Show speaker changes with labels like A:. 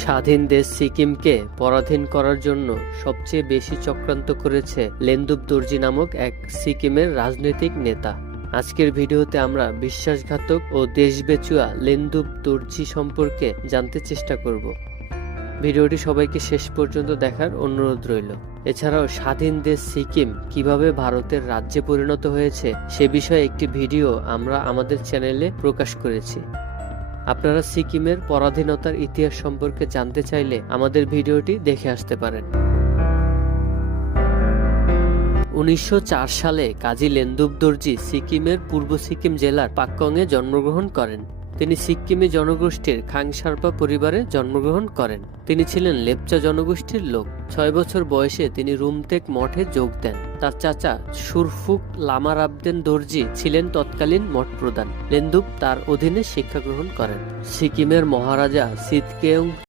A: স্বাধীন দেশ সিকিমকে পরাধীন করার জন্য সবচেয়ে বেশি চক্রান্ত করেছে লেন্দুব দর্জি নামক এক সিকিমের রাজনৈতিক নেতা। আজকের ভিডিওতে আমরা বিশ্বাসঘাতক ও দেশবেচুয়া লেন্দুব দর্জি সম্পর্কে জানতে চেষ্টা করব। ভিডিওটি সবাইকে শেষ পর্যন্ত দেখার অনুরোধ রইল। এছাড়াও স্বাধীন দেশ সিকিম কীভাবে ভারতের রাজ্যে পরিণত হয়েছে সে বিষয়ে একটি ভিডিও আমরা আমাদের চ্যানেলে প্রকাশ করেছি। আপনারা সিকিমের পরাধীনতার ইতিহাস সম্পর্কে জানতে চাইলে আমাদের ভিডিওটি দেখে আসতে পারেন। উনিশশো চার সালে কাজী লেন্দুব দর্জি সিকিমের পূর্ব সিকিম জেলার পাক্কংয়ে জন্মগ্রহণ করেন। তিনি সিকিমে জনগোষ্ঠীর খাংসারপা পরিবারে জন্মগ্রহণ করেন। তিনি ছিলেন লেপচা জনগোষ্ঠীর লোক। ছয় বছর বয়সে তিনি রুমতেক মঠে যোগ দেন। তার চাচা সুরফুক লামার আবদেন দর্জি ছিলেন তৎকালীন মঠ প্রধান লেন্দুপ তার অধীনে শিক্ষা গ্রহণ করেন। সিকিমের মহারাজা সিতকেয়ং